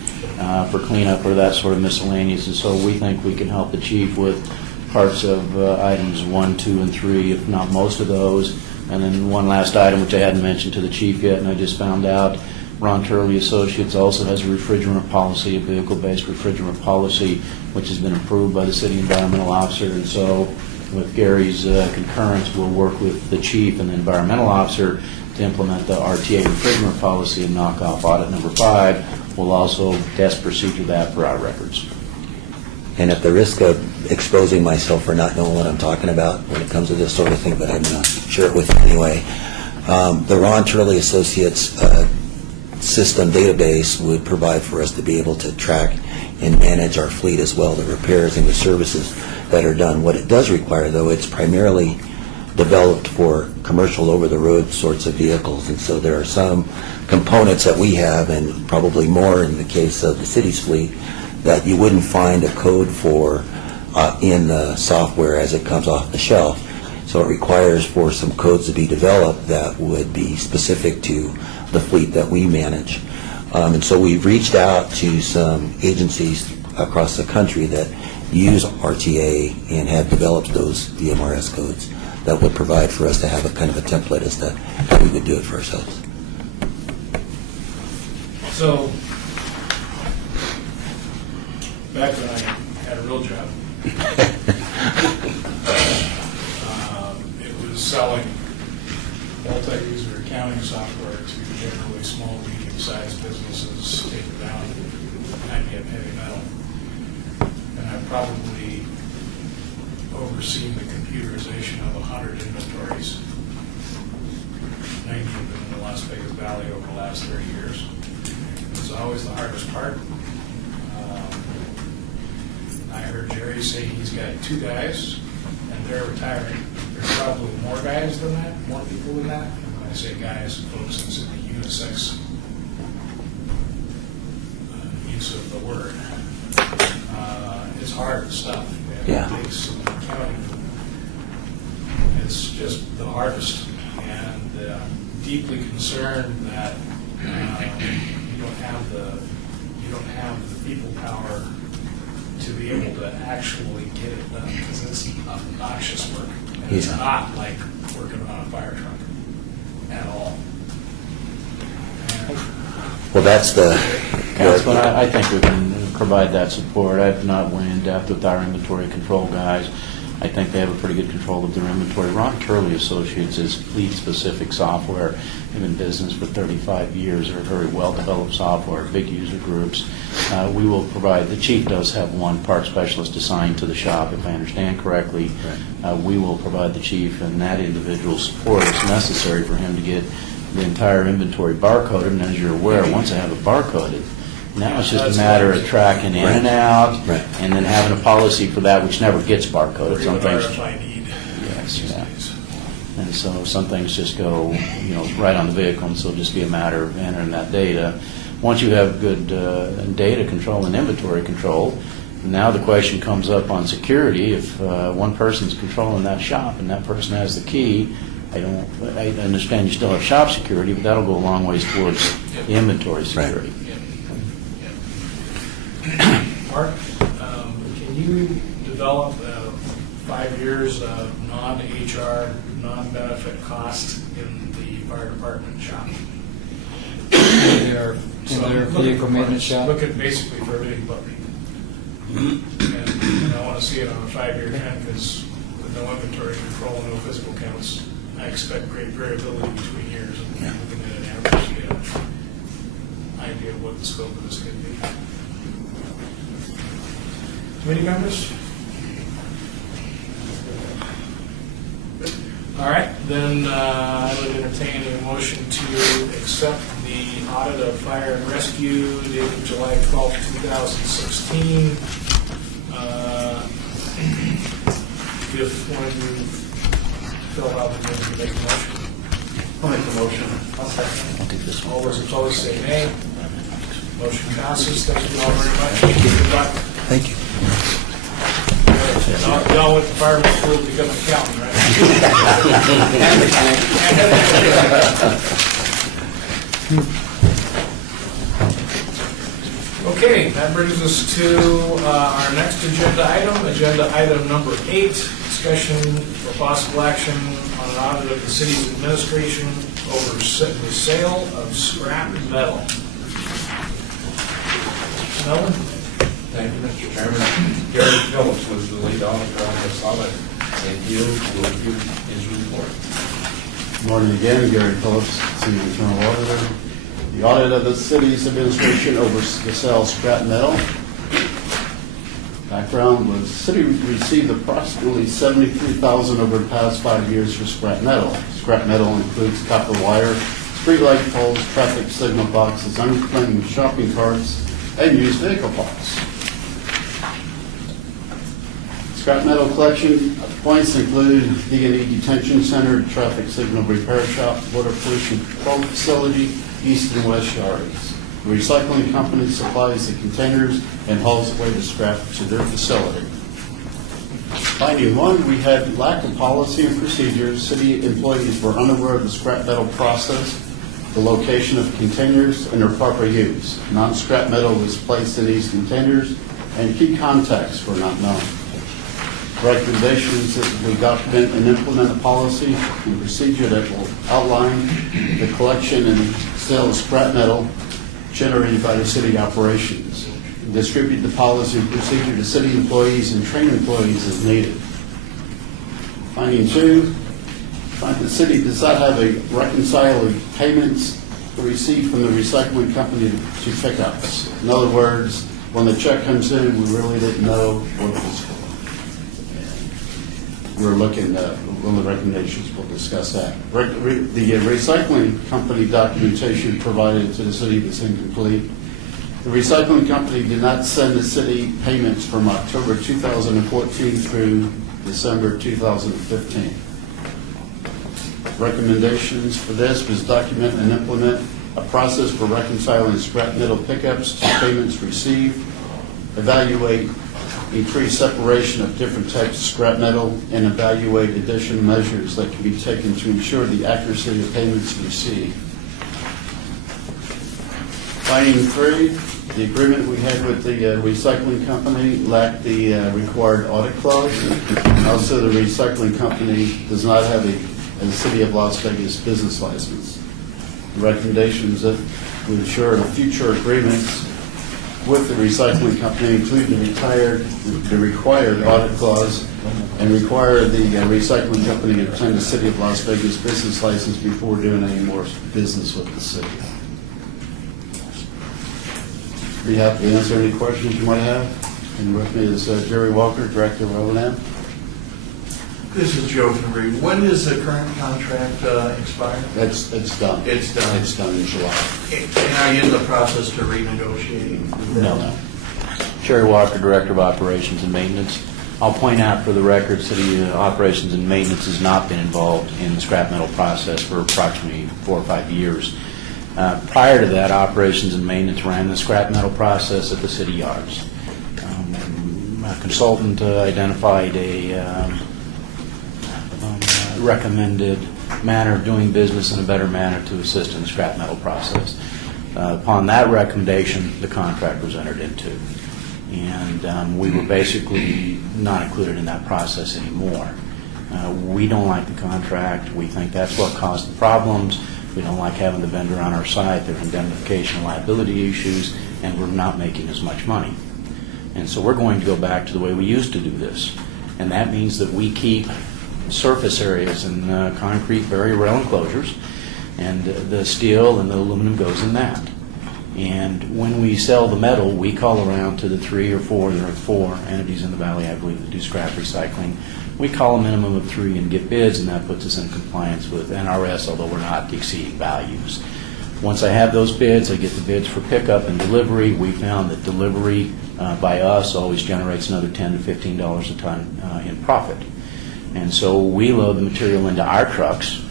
for cleanup or that sort of miscellaneous. And so we think we can help the chief with parts of items 1, 2, and 3, if not most of those. And then one last item, which I hadn't mentioned to the chief yet, and I just found out, Ron Turley Associates also has a refrigerant policy, a vehicle-based refrigerant policy, which has been approved by the city environmental officer. And so with Gary's concurrence, we'll work with the chief and the environmental officer to implement the RTA refrigerant policy and knock off audit number 5, We'll also test procedure that for our records. And at the risk of exposing myself for not knowing what I'm talking about when it comes to this sort of thing, but I'm going to share it with you anyway. The Ron Turley Associates system database would provide for us to be able to track and manage our fleet as well, the repairs and the services that are done. What it does require, though, it's primarily developed for commercial over-the-road sorts of vehicles, and so there are some components that we have, and probably more in the case of the city's fleet, that you wouldn't find a code for in the software as it comes off the shelf. So it requires for some codes to be developed that would be specific to the fleet that we manage. And so we've reached out to some agencies across the country that use RTA and have developed those VMRS codes that would provide for us to have a kind of a template as to how we would do it for ourselves. So, back when I had a real job, it was selling multi-user accounting software to generally small, medium-sized businesses, take it down, IBM heavy metal. And I've probably overseen the computerization of 100 inventories, 90 of them in the Las Vegas Valley over the last 30 years. It's always the hardest part. I heard Jerry say he's got 2 guys, and they're retiring. There's probably more guys than that, more people than that. And when I say guys, folks, it's in the unisex use of the word. It's hard stuff. Yeah. It takes some accounting. It's just the hardest, and deeply concerned that you don't have the people power to be able to actually get it done, because it's obnoxious work. And it's not like working on a fire truck at all. Well, that's the... Councilman, I think we can provide that support. I've not went in depth with our inventory control guys. I think they have a pretty good control of their inventory. Ron Turley Associates is fleet-specific software. They've been in business for 35 years. They're very well-developed software, big user groups. We will provide, the chief does have one part specialist assigned to the shop, if I understand correctly. Right. We will provide the chief and that individual support as necessary for him to get the entire inventory barcoded. And as you're aware, once I have it barcoded, now it's just a matter of tracking in and out, and then having a policy for that which never gets barcoded. Some things, yes, yeah. And so some things just go, right on the vehicle, and so it'll just be a matter of entering that data. Once you have good data control and inventory control, now the question comes up on security. If one person's controlling that shop and that person has the key, I understand you still have shop security, but that'll go a long ways towards the inventory security. Right. Mark, can you develop 5 years of non-HR, non-benefit cost in the fire department shop? In their vehicle maintenance shop? Look at basically for everything but people. And I want to see it on a 5-year trend, because with no inventory control and no physical counts, I expect great variability between years, and looking at an average, you get an idea of what the scope of this could be. Committee members? All right, then I would entertain a motion to accept the audit of fire and rescue dated July 12, 2016. If one of you fill out the name, you make a motion. I'll make the motion. I'll second. All those opposed say nay. Motion passes. Thank you all very much. Good luck. Thank you. Y'all with the fireman school to become an accountant, right? Okay, that brings us to our next agenda item number 8, discussion for possible action on an audit of the city's administration over the sale of scrap metal. Melvin? Thank you, Mr. Chairman. Gary Phillips was the lead auditor on this audit, and he will give his report. Good morning again, Gary Phillips, Senior Internal Auditor. The audit of the city's administration over the sale of scrap metal. Background was the city received approximately $73,000 over the past 5 years for scrap metal. Scrap metal includes copper wire, street light poles, traffic signal boxes, unclaimed shopping carts, and used vehicle parts. Scrap metal collection points include D&E Detention Center, Traffic Signal Repair Shop, Water Pollution Control Facility, East and West Yards. The recycling company supplies the containers and hauls away the scrap to their facility. Finding one, we had lack of policy and procedures. City employees were unaware of the scrap metal process, the location of containers, and their proper use. Non-scrap metal was placed in these containers, and key contacts were not known. Recommendations that we document and implement a policy and procedure that will outline the collection and sale of scrap metal generated by the city operations. Distribute the policy and procedure to city employees and train employees as needed. Finding two, the city does not have a reconcile of payments received from the recycling company to pickups. In other words, when the check comes in, we really didn't know what it was for. We're looking at one of the recommendations, we'll discuss that. The recycling company documentation provided to the city is incomplete. The recycling company did not send the city payments from October 2014 through December 2015. Recommendations for this was document and implement a process for reconciling scrap metal pickups to payments received, evaluate increase separation of different types of scrap metal, and evaluate additional measures that can be taken to ensure the accuracy of payments received. Finding three, the agreement we had with the recycling company lacked the required audit clause. Also, the recycling company does not have a City of Las Vegas business license. The recommendations that would ensure future agreements with the recycling company include the required audit clause and require the recycling company to obtain the City of Las Vegas business license before doing any more business with the city. Be happy to answer any questions you might have. And with me is Jerry Walker, Director of O&M. This is Joe from Reed. When does the current contract expire? It's done. It's done. It's done in July. And are you in the process to renegotiating? No. Sherry Walker, Director of Operations and Maintenance. I'll point out for the record, City Operations and Maintenance has not been involved in the scrap metal process for approximately 4 or 5 years. Prior to that, Operations and Maintenance ran the scrap metal process at the city yards. A consultant identified a recommended manner of doing business in a better manner to assist in the scrap metal process. Upon that recommendation, the contract was entered into. And we were basically not included in that process anymore. We don't like the contract. We think that's what caused the problems. We don't like having the vendor on our site. There are indemnification and liability issues, and we're not making as much money. And so we're going to go back to the way we used to do this. And that means that we keep surface areas and concrete barrier rail enclosures, and the steel and the aluminum goes in that. And when we sell the metal, we call around to the 3 or 4, there are 4 entities in the valley, I believe, that do scrap recycling. We call a minimum of 3 and get bids, and that puts us in compliance with NRS, although we're not exceeding values. Once I have those bids, I get the bids for pickup and delivery. We found that delivery by us always generates another $10 to $15 a ton in profit. And so we load the material into our trucks.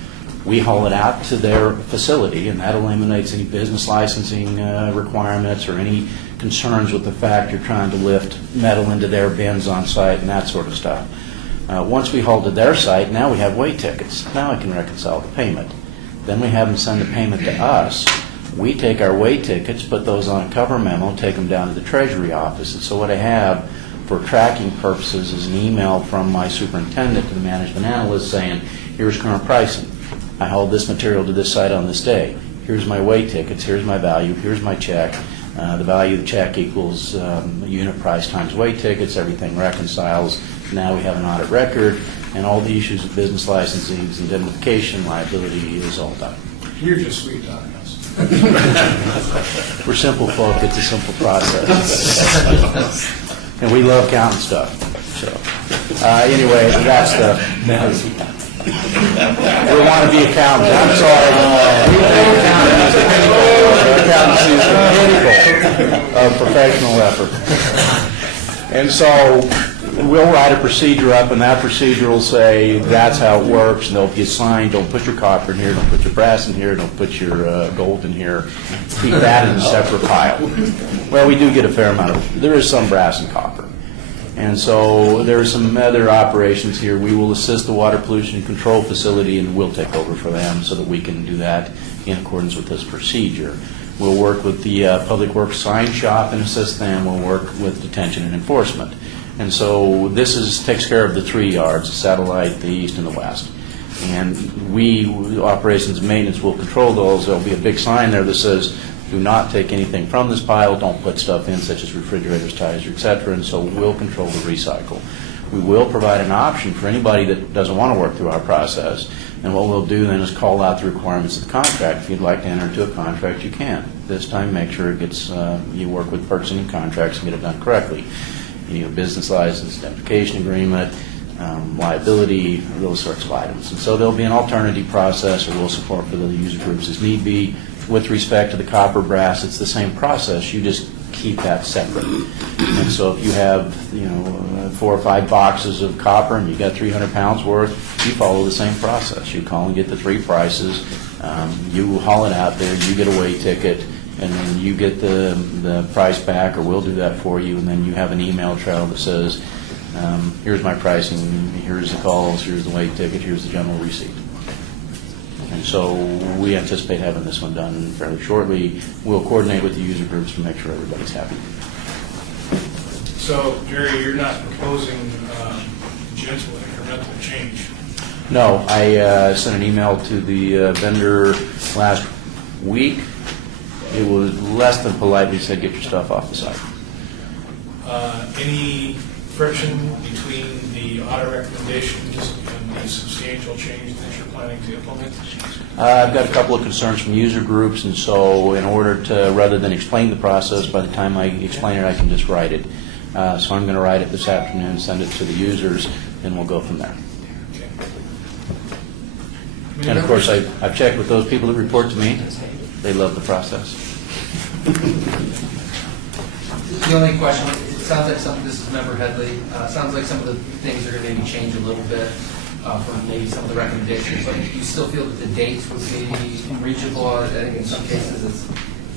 We haul it out to their facility, and that eliminates any business licensing requirements or any concerns with the fact you're trying to lift metal into their bins on site and that sort of stuff. Once we haul to their site, now we have weight tickets. Now I can reconcile the payment. Then we have them send the payment to us. We take our weight tickets, put those on a cover memo, take them down to the Treasury office. And so what I have for tracking purposes is an email from my superintendent to the management analyst saying, here's current pricing. I hauled this material to this site on this day. Here's my weight tickets. Here's my value. Here's my check. The value of the check equals unit price times weight tickets. Everything reconciles. Now we have an audit record, and all the issues of business licensing, indemnification, liability is all done. You're just sweet talking us. We're simple folk, it's a simple process. And we love counting stuff, so. Anyway, that's the, we want to be accountants, I'm sorry. We think accountancy is the pinnacle of professional effort. And so, we'll write a procedure up, and that procedure will say, that's how it works, and there'll be a sign, don't put your copper in here, don't put your brass in here, don't put your gold in here. Keep that in a separate pile. Well, we do get a fair amount of, there is some brass and copper. And so there are some other operations here. We will assist the Water Pollution Control Facility, and we'll take over for them so that we can do that in accordance with this procedure. We'll work with the Public Works Sign Shop and assist them. We'll work with detention and enforcement. And so this takes care of the 3 yards, the satellite, the east, and the west. And we, operations and maintenance, will control those. There'll be a big sign there that says, do not take anything from this pile, don't put stuff in such as refrigerators, tires, etc., and so we'll control the recycle. We will provide an option for anybody that doesn't want to work through our process, and what we'll do then is call out the requirements of the contract. If you'd like to enter into a contract, you can. This time, make sure it gets, you work with purchasing contracts and get it done correctly. You need a business license, identification agreement, liability, those sorts of items. And so there'll be an alternative process, or we'll support for the user groups as need be. With respect to the copper brass, it's the same process. You just keep that separate. And so if you have, 4 or 5 boxes of copper and you got 300 pounds worth, you follow the same process. You call and get the 3 prices. You haul it out there. You get a weigh ticket, and then you get the price back, or we'll do that for you. And then you have an email trail that says, here's my pricing, here's the calls, here's the weigh ticket, here's the general receipt. And so we anticipate having this one done fairly shortly. We'll coordinate with the user groups to make sure everybody's happy. So, Jerry, you're not proposing gentle incremental change? No, I sent an email to the vendor last week. It was less than politely said, get your stuff off the site. Any friction between the audit recommendations and the substantial change that you're planning to implement? I've got a couple of concerns from user groups, and so in order to, rather than explain the process, by the time I explain it, I can just write it. So I'm going to write it this afternoon, send it to the users, and we'll go from there. Okay. And of course, I've checked with those people that report to me. They love the process. The only question, it sounds like this is Member Headley, it sounds like some of the things are going to maybe change a little bit from maybe some of the recommendations, but do you still feel that the dates would be reachable? I think in some cases it's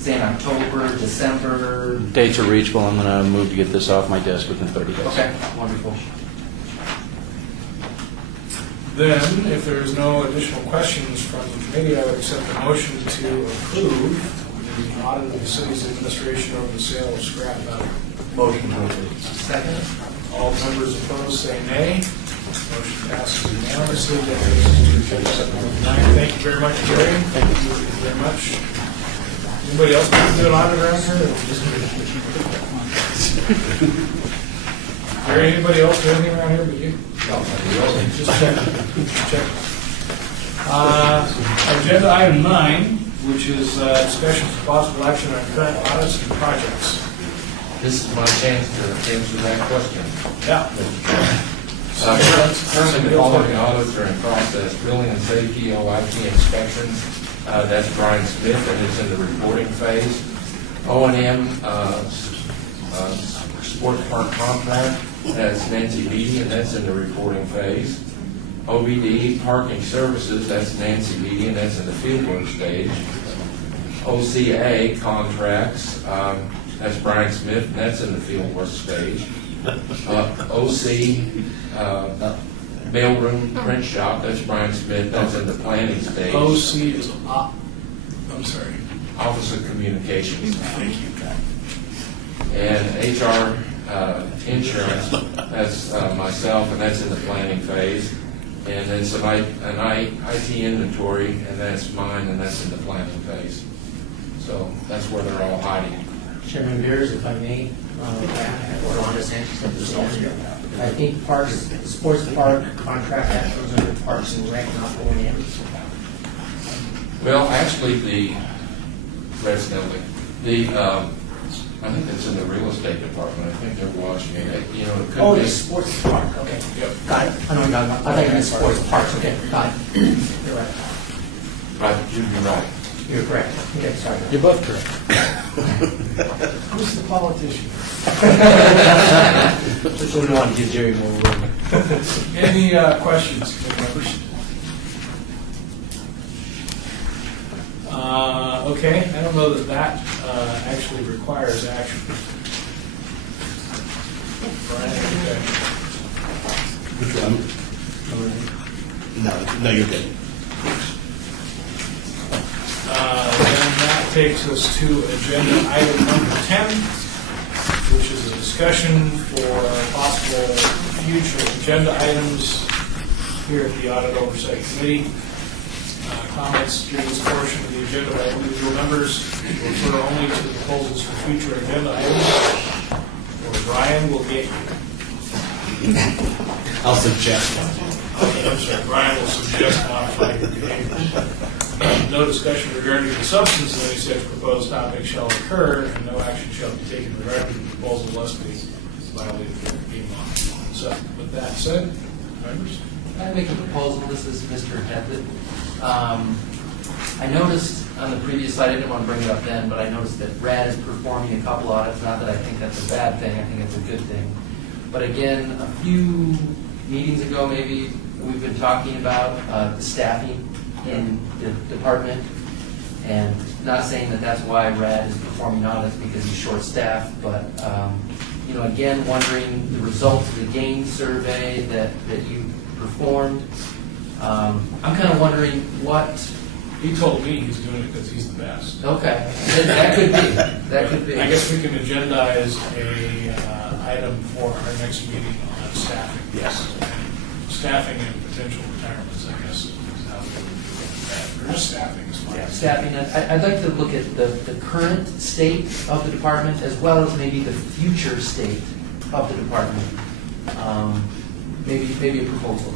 saying October, December. Dates are reachable. I'm going to move to get this off my desk within 30 days. Okay, wonderful. Then, if there's no additional questions from the committee, I would accept the motion to approve the audit of the city's administration over the sale of scrap metal. Motion to approve. Second? All members opposed say nay. Motion passes unanimously. That takes us to agenda item number 9. Thank you very much, Jerry. Thank you very much. Anybody else want to do an audit around here? Jerry, anybody else do anything around here but you? Just check. Agenda item 9, which is discussion for possible action on current audits and projects. This is my chance to answer that question. Yeah. Currently, the following audits are in process: building and safety, OIP inspections. That's Brian Smith, and it's in the reporting phase. O&M, sports park contract. That's Nancy Beatty, and that's in the reporting phase. OBD, parking services, that's Nancy Beatty, and that's in the fieldwork stage. OCA, contracts, that's Brian Smith, and that's in the fieldwork stage. OC, mailroom print shop, that's Brian Smith, that's in the planning stage. OC is, I'm sorry. Office of Communications. Thank you. And HR insurance, that's myself, and that's in the planning phase. And then some IT inventory, and that's mine, and that's in the planning phase. So that's where they're all hiding. Chairman Beers, if I may, Orlando Sanchez of the Stand. I think parks, sports park contract that goes under Parks and Rec, not O&M. Well, actually, the Red Snelling. I think that's in the real estate department. I think they're watching it. You know, it could Oh, be. the sports park, okay. Yep. Got it. I know what you're talking about. I thought you meant sports parks, okay, got it. You're right. Right, you're right. You're correct. Okay, sorry. You're both correct. Who's the politician? Just wouldn't want to give Jerry more room. Any questions from members? Okay, I don't know that that actually requires action. Brian, okay. Which one? No, you're good. Then that takes us to agenda item number 10, which is a discussion for possible future agenda items here at the Audit Oversight Committee. Comments during this portion of the agenda by individual members will refer only to the proposals for future agenda items, or Brian will get you. I'll suggest one. Okay, I'm sorry, Brian will suggest modifying your behaviors. No discussion regarding the substance of any such proposed topic shall occur, and no action shall be taken regarding the proposal lest be violated the meeting law. So, with that said, members? Can I make a proposal? This is Mr. Hedley. I noticed on the previous slide, I didn't want to bring it up then, but I noticed that RAD is performing a couple audits. Not that I think that's a bad thing, I think it's a good thing. But again, a few meetings ago maybe, we've been talking about the staffing in the department, and not saying that that's why RAD is performing audits because he's short-staffed, but you know, again, wondering the results of the GAIN survey that you performed. I'm kind of wondering what. He told me he's doing it because he's the best. Okay, that could be. That could be. I guess we can agendize a item for our next meeting on staffing. Yes. Staffing and potential retirements, I guess, is how we would do that. Or just staffing is fine. Staffing. I'd like to look at the current state of the department as well as maybe the future state of the department. Maybe a proposal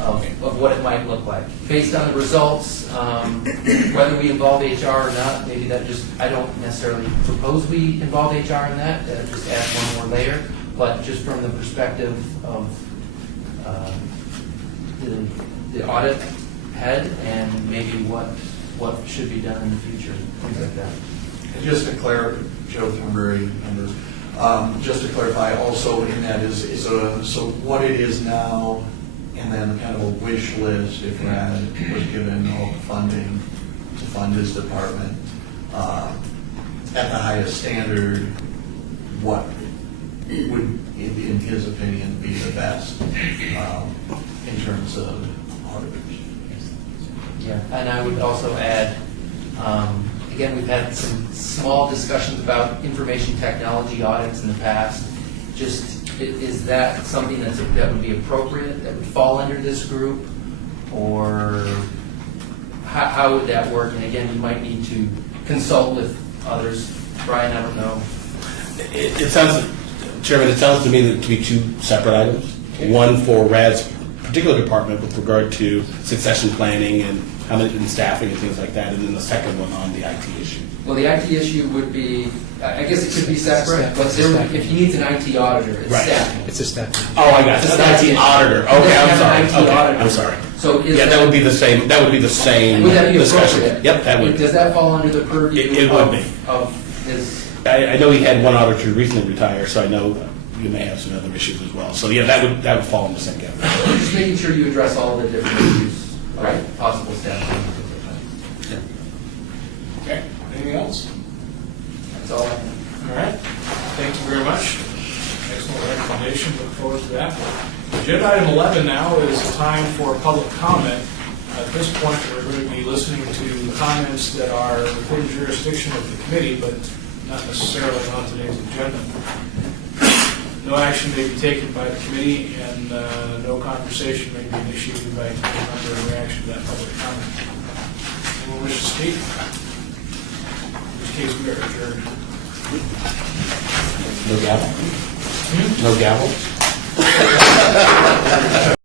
of what it might look like. Based on the results, whether we involve HR or not, maybe that just, I don't necessarily propose we involve HR in that, just add one more layer, but just from the perspective of the audit head and maybe what should be done in the future, things like that. And just to clarify, Joe Thornberry, member, just to clarify, also in that is so what it is now, and then kind of a wish list if RAD was given all the funding to fund his department at the highest standard, what would, in his opinion, be the best in terms of auditors? Yeah, and I would also add, again, we've had some small discussions about information technology audits in the past. Just, is that something that would be appropriate, that would fall under this group? Or how would that work? And again, you might need to consult with others. Brian, I don't know. It sounds, Chairman, it sounds to me that to be two separate items. Okay. One for RAD's particular department with regard to succession planning and how many in staffing and things like that, and then the second one on the IT issue. Well, the IT issue would be, I guess it could be separate, but if he needs an IT auditor, it's staffing. It's a staff. Oh, I got it. It's an IT auditor. Okay, I'm sorry. Okay, I'm sorry. So yeah, that would be the same. That would be the same. Would that be discussion. appropriate? Yep, that would. Does that fall under the purview? It would be. Of his. I know he had one auditor recently retire, so I know you may have some other issues as well. So yeah, that would fall in the same category. Just making sure you address all the different issues, right? Possible staffing. Okay, anything else? That's all I have. All right, thank you very much. Excellent recommendation, look forward to that. Agenda item 11 now is time for public comment. At this point, we're going to be listening to comments that are within jurisdiction of the committee, but not necessarily on today's agenda. No action may be taken by the committee, and no conversation may be initiated by a committee member in reaction to that public comment. Anyone wish to speak? In which case, we are adjourned. No gavel? No gavel?